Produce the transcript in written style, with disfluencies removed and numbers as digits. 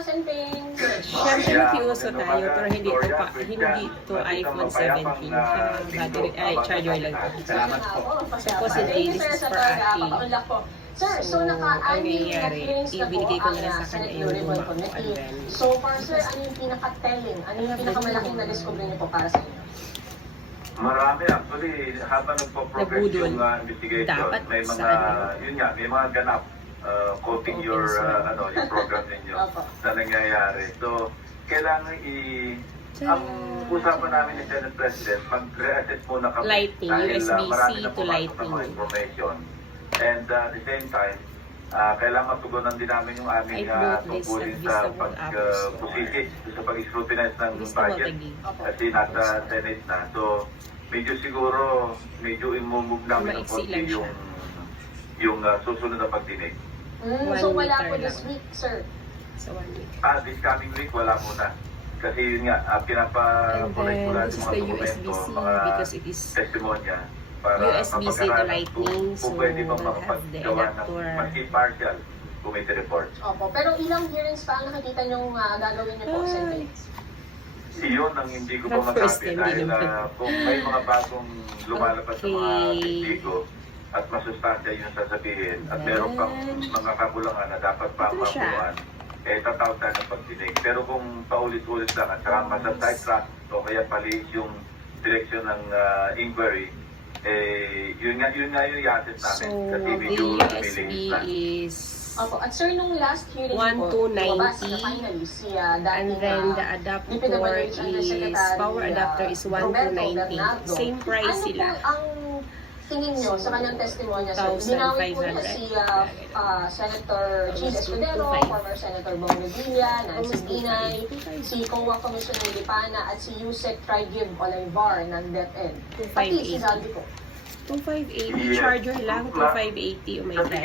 Senping. Siyempre nakiuso tayo, pero hindi to iPhone 17. Battery, charger lang. Salamat po. Tapos hindi, this is for Aki. Sir, so ang naka-anim na nangyayari, hearings na po ibinigay ko ang na sa Senate kanya Blue yung Ribbon lumang Committee. convent. So far, sir, ano yung pinaka-telling? Ano yung pinakamalaking na discovery niyo po para sa inyo? Marami actually, habang nagpo-progress Nabudol. yung investigation, Dapat may sa mga, ano? yun nga, may mga ganap quoting your, yung program ninyo Opo. na nangyayari. So, kailangan ang usapan namin ni Senate President, mag-reassess muna kami Lighting, dahil USB-C marami na to pumasok lighting. na mga information. And at the same time, kailangan matugunan din namin yung aming I wrote this tungkulin at sa Vista Apps. pag-pusisit, sa pag-scrutinize ng Vista budget Motegi. kasi nasa Senate na. So, medyo siguro, medyo imumove namin ng Maiksi konti lang siya. yung susunod na pagdinig. So One wala meter po this lang. week, sir. So 1 week. This coming week, wala muna. Kasi yun nga, And pinapa-collect ko then, lahat this is yung the mga dokumento, USB-C mga because it is testimonya para USB-C to mapag-aralan lightning, kung so pwede bang we'll have the makapaggawa ng adapter. maski partial committee report. Opo. Pero ilang hearings pa ang nakikita niyong gagawin niyo po, Senping? Iyon ang hindi ko pa Not first masabi time, dahil di naman. Kung may mga bagong lumalabas sa mga Okay. testigo at masustansya yung sasabihin at meron pang mga kakulangan na dapat pa Ito na siya. mapunuan, tatawag tayo ng pagdinig. Pero kung paulit-ulit lang at saka masasidetrack o kaya palis yung direksyon ng inquiry, yun nga yung i-assess namin. So, Kasi the medyo USB lumilinis na. is Opo. At sir, nung last hearing 1 po, to lumabas na 90. finally si and dating then the adapter DPWH is Undersecretary, power adapter is 1 to Roberto 90. Bernardo. Same price Ano sila. po ang tingin nyo sa kanyang testimonya, sir? 1,500. Binawi po niya si Senator Chis Escudero, 225. former Senator Bong Revilla, Nancy Binay, si COA Commissioner Lipana, at si Yusek Trigib Olivar ng DepEd. Pati si 258. Zaldi po. 2580 Yes. charger lang, 2580. Oh my God.